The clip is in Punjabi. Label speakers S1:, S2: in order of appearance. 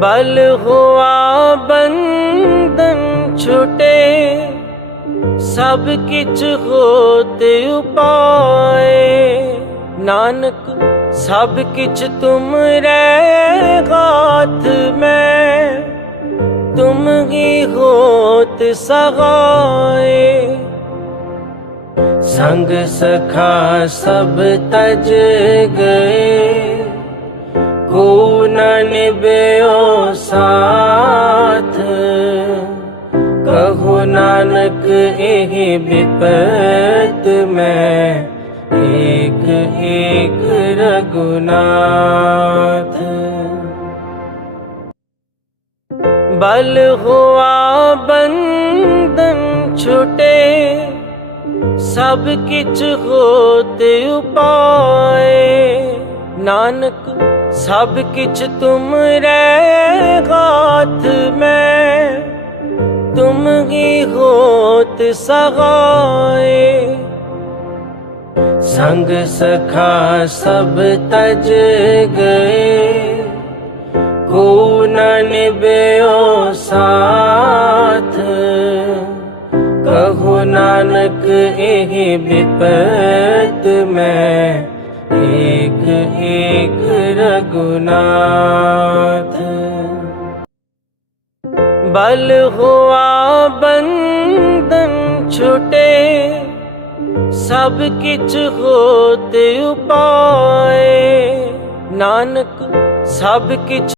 S1: ਬਲ ਹੋਆ ਬੰਧਨ ਛੁਟੇ ਸਭ ਕਿਛ ਹੋਤ ਉਪਾਏ ਨਾਨਕ ਸਭ ਕਿਛ ਤੁਮ ਰੇ ਹਾਥ ਮੈਂ ਤੁਮ ਹੀ ਹੋਤ ਸਹਾਏ ਸੰਗ ਸਖਾ ਸਭ ਤਜ ਗਏ ਕੋ ਨ ਨਿਭਿਓ ਸਾਥ ਕਹੋ ਨਾਨਕ ਇਹ ਵਿਪਤ ਮੈਂ ਏਕ ਏਕ ਰਗੁਨਾਥ ਬਲ ਹੋਆ ਬੰਧਨ ਛੁਟੇ ਸਭ ਕਿਛ ਹੋਤ ਉਪਾਏ ਨਾਨਕ, ਸਭ ਕਿਛ ਤੁਮ ਰੇ ਹਾਥ ਮੈਂ। ਤੁਮ ਹੀ ਹੋਤ ਸਹਾਏ। ਸੰਗ ਸਖਾ ਸਭ ਤਜ ਗਏ। ਕੋ ਨ ਨਿਭਿਓ ਸਾਥ। ਕਹੋ ਨਾਨਕ, ਇਹ ਵਿਪਤ ਮੈਂ। ਰਗੁਨਾਥ ਬਲ ਹੋਆ ਬੰਧਨ ਛੁਟੇ ਸਭ ਕਿਛ ਹੋਤ ਉਪਾਏ ਨਾਨਕ ਸਭ ਕਿਛ